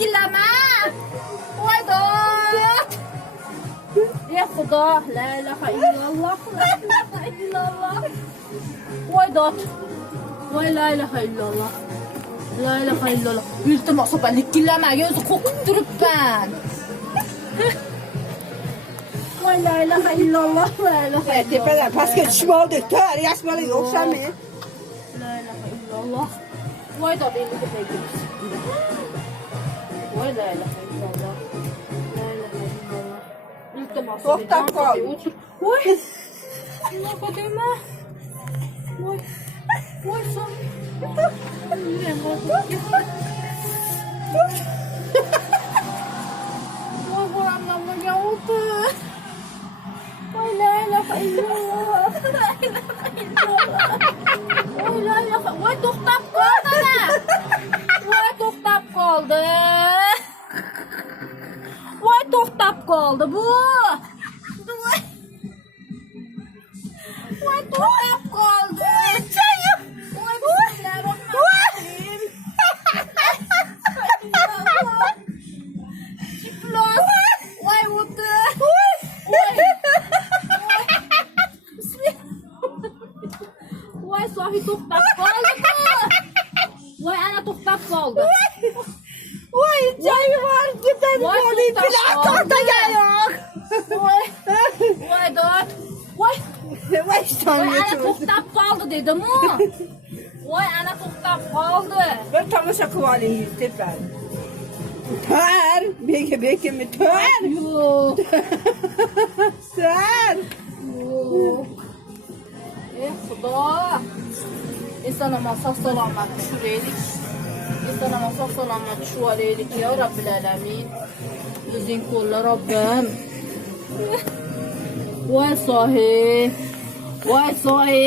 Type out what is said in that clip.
likkileme. Vay dot. Ya Xudo, la ilahe illallah, la ilahe illallah. Vay dot. Vay la ilahe illallah. La ilahe illallah. İltimos opa likkileme, gözü kokup duruppan. Vay la ilahe illallah, la ilahe illallah. Tepeden paske düşme oldu. Tör yaşmalı yoksamıyor. La ilahe illallah. Vay da beni de bekliyoruz. Vay la ilahe illallah. La ilahe illallah. İltimas Tohtak kal. otur. Vay. Ne kademe. Vay. Vay son. Ne var? Vay buramdan ne oldu? Vay la ilahe illallah. La ilahe illallah. Vay la ilahe. Vay to'xtab qoldi ana. Vay to'xtab qoldi. Vay to'xtab qoldi bu. Vay to'xtab qoldi. Chayim. Vay bismillahirrohmanirrohim. Chiplos. Vay o'ti. Vay sahi to'xtab qoldi bu. Voy ana to'xtab qoldi. Voy joyi var gidelim Voy, onu to'xtab plan qoldi. tortaga yo'q. Voy. Voy dot. Voy. Voy Voy ishtonga ana chiqdi. to'xtab qoldi dedim-ku. Voy ana to'xtab qoldi. Bir tomosha qilib olingiz tepan. Tör, beka mi tör? Yo'q. Tör. Yo'q. Xudo. Eson omon sog' salomat tushiraylik. Eson omon sog' salomat tushib olaylik ya Robbil alamin. O'zing qo'lla Robbim. Voy sohi. Voy sohi.